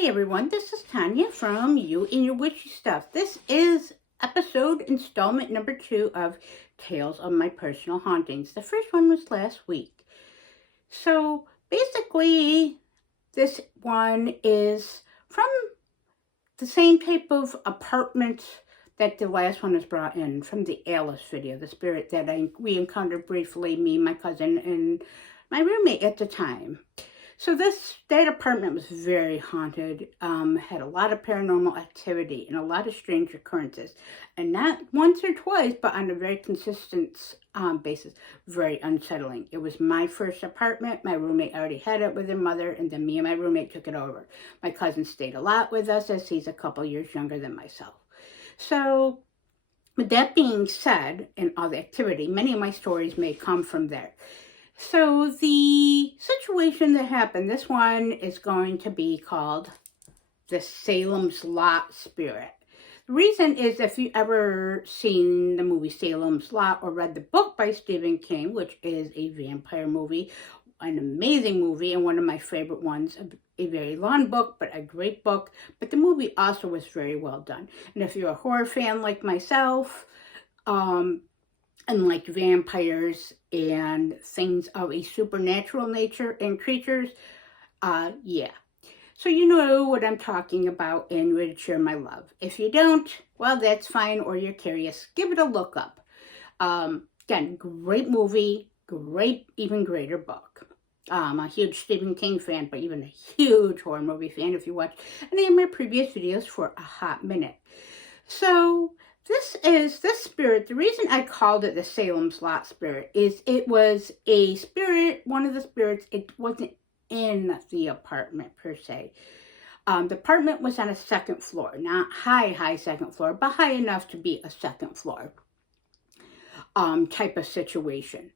Hi everyone, this is Tanya from You and Your Witchy Stuff. This is episode installment number 2 of Tales of My Personal Hauntings. The first one was last week. So basically, this one is from the same type of apartment that the last one was brought in, from the Alice video, the spirit that we encountered briefly, me, my cousin, and my roommate at the time. So that apartment was very haunted, had a lot of paranormal activity and a lot of strange occurrences. And not once or twice, but on a very consistent basis, very unsettling. It was my first apartment. My roommate already had it with her mother, and then me and my roommate took it over. My cousin stayed a lot with us, as he's a couple years younger than myself. So, with that being said, and all the activity, many of my stories may come from there. So the situation that happened, this one is going to be called the Salem's Lot Spirit. The reason is, if you ever seen the movie Salem's Lot or read the book by Stephen King, which is a vampire movie, an amazing movie and one of my favorite ones, a very long book, but a great book. But the movie also was very well done. And if you're a horror fan like myself, and like vampires and things of a supernatural nature and creatures, yeah. So you know what I'm talking about and would share my love. If you don't, well, that's fine, or you're curious, give it a look up. Again, great movie, even greater book. I'm a huge Stephen King fan, but even a huge horror movie fan if you watch any of my previous videos for a hot minute. So this spirit, the reason I called it the Salem's Lot Spirit is it was a spirit, one of the spirits, it wasn't in the apartment per se. The apartment was on a second floor, not high second floor, but high enough to be a second floor type of situation.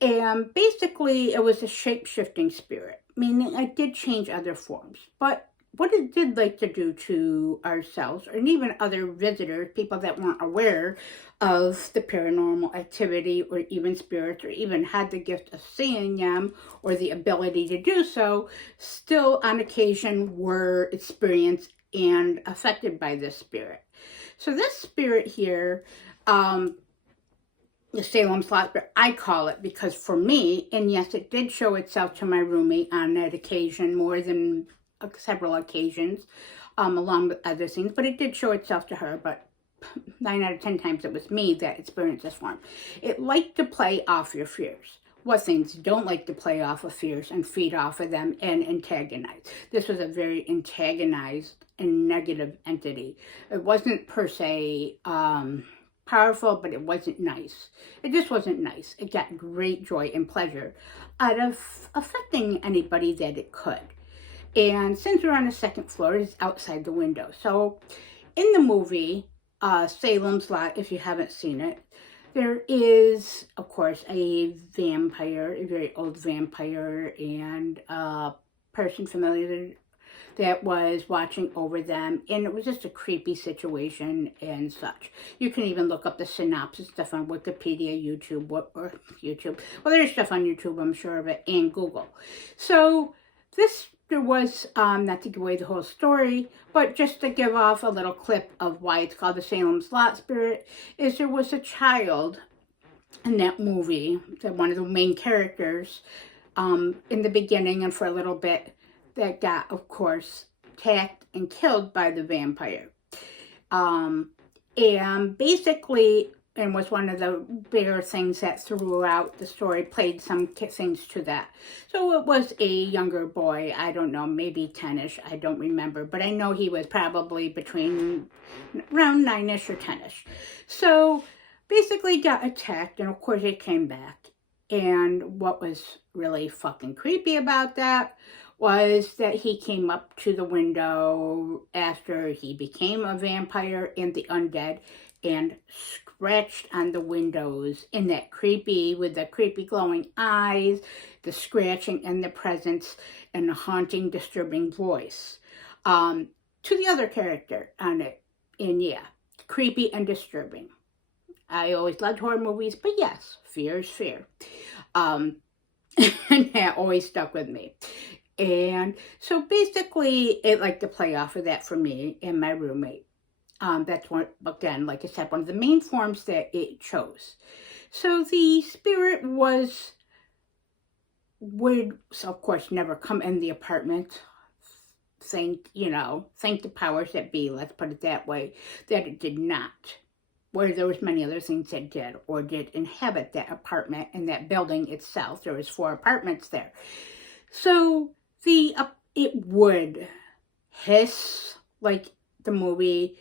And basically it was a shape-shifting spirit, meaning I did change other forms, but what it did like to do to ourselves, and even other visitors, people that weren't aware of the paranormal activity, or even spirits, or even had the gift of seeing them, or the ability to do so, still on occasion were experienced and affected by this spirit. So this spirit here, the Salem's Lot Spirit, I call it, because for me, and yes, it did show itself to my roommate on that occasion, more than several occasions, along with other things, but it did show itself to her, but 9 out of 10 times it was me that experienced this form. It liked to play off your fears. What things don't like to play off of fears and feed off of them and antagonize. This was a very antagonized and negative entity. It wasn't per se powerful, but it wasn't nice. It just wasn't nice. It got great joy and pleasure out of affecting anybody that it could. And since we're on the second floor, it's outside the window. So in the movie, Salem's Lot, if you haven't seen it, there is, of course, a vampire, a very old vampire, and a person familiar that was watching over them. And it was just a creepy situation and such. You can even look up the synopsis stuff on Wikipedia, YouTube, or YouTube. Well, there's stuff on YouTube, I'm sure of it, and Google. So there was, not to give away the whole story, but just to give off a little clip of why it's called the Salem's Lot Spirit, is there was a child in that movie, one of the main characters, in the beginning and for a little bit, that got, of course, attacked and killed by the vampire. And basically, and was one of the bigger things that throughout the story played some things to that. So it was a younger boy, I don't know, maybe 10-ish, I don't remember, but I know he was probably between around 9-ish or 10-ish. So basically got attacked, and of course it came back. And what was really fucking creepy about that was that he came up to the window after he became a vampire and the undead, and scratched on the windows in that creepy, with the creepy glowing eyes, the scratching and the presence, and the haunting, disturbing voice. To the other character on it. And yeah, creepy and disturbing. I always loved horror movies, but yes, fear is fear. And that always stuck with me. And so basically, it liked to play off of that for me and my roommate. That's one, again, like I said, one of the main forms that it chose. So the spirit would, so of course, never come in the apartment. Thank the powers that be, let's put it that way, that it did not. Where there was many other things that did, or did inhabit that apartment and that building itself. There was 4 apartments there. So it would hiss like the movie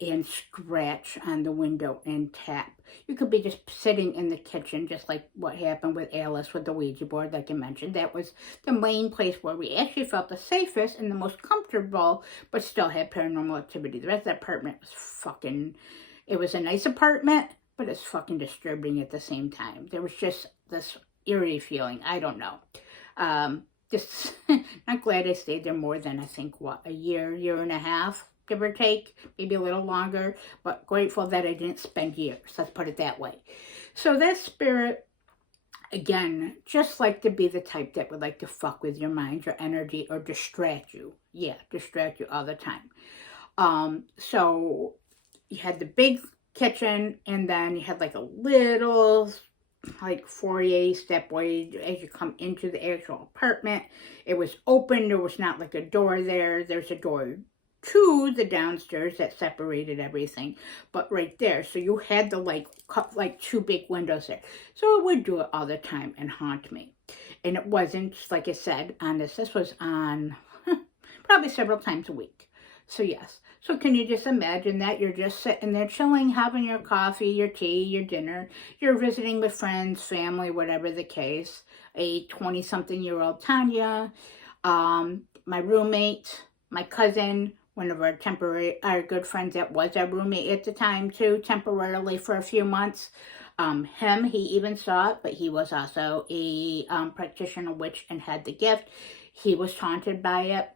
and scratch on the window and tap. You could be just sitting in the kitchen, just like what happened with Alice with the Ouija board, like I mentioned. That was the main place where we actually felt the safest and the most comfortable, but still had paranormal activity. The rest of the apartment was it was a nice apartment, but it's fucking disturbing at the same time. There was just this eerie feeling. I don't know. Just not glad I stayed there more than, I think, a year and a half, give or take, maybe a little longer, but grateful that I didn't spend years, let's put it that way. So that spirit, again, just like to be the type that would like to fuck with your mind, your energy, or distract you. Yeah, distract you all the time. So you had the big kitchen, and then you had like a little foyer stepway as you come into the actual apartment. It was open. There was not like a door there. There's a door to the downstairs that separated everything, but right there. So you had the cut 2 big windows there. So it would do it all the time and haunt me. And it wasn't, like I said, on this was on probably several times a week. So yes. So can you just imagine that? You're just sitting there chilling, having your coffee, your tea, your dinner. You're visiting with friends, family, whatever the case. A 20-something-year-old Tanya, my roommate, my cousin, one of our good friends that was our roommate at the time too, temporarily for a few months. He even saw it, but he was also a practitioner witch and had the gift. He was haunted by it.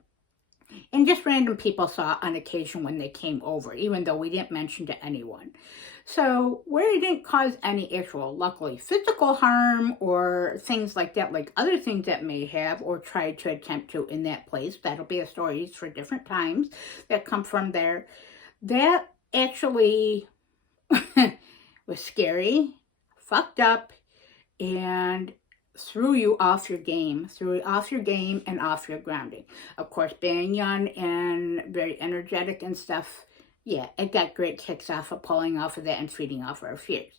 And just random people saw it on occasion when they came over, even though we didn't mention to anyone. So where it didn't cause any actual, luckily, physical harm or things like that, like other things that may have or tried to attempt to in that place, that'll be a stories for different times that come from there. That actually was scary, fucked up, and threw you off your game and off your grounding. Of course, being young and very energetic and stuff, yeah, it got great kicks off of pulling off of that and feeding off our fears.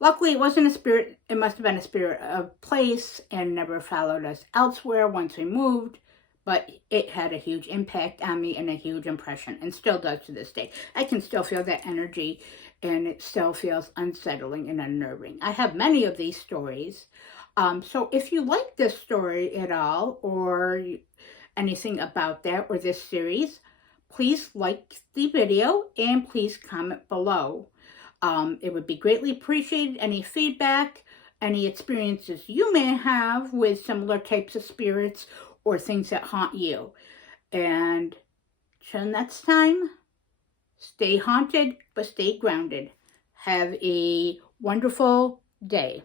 Luckily, it wasn't a spirit. It must have been a spirit of place and never followed us elsewhere once we moved, but it had a huge impact on me and a huge impression, and still does to this day. I can still feel that energy, and it still feels unsettling and unnerving. I have many of these stories. So if you like this story at all, or anything about that, or this series, please like the video and please comment below. It would be greatly appreciated. Any feedback, any experiences you may have with similar types of spirits or things that haunt you. And till next time, stay haunted, but stay grounded. Have a wonderful day.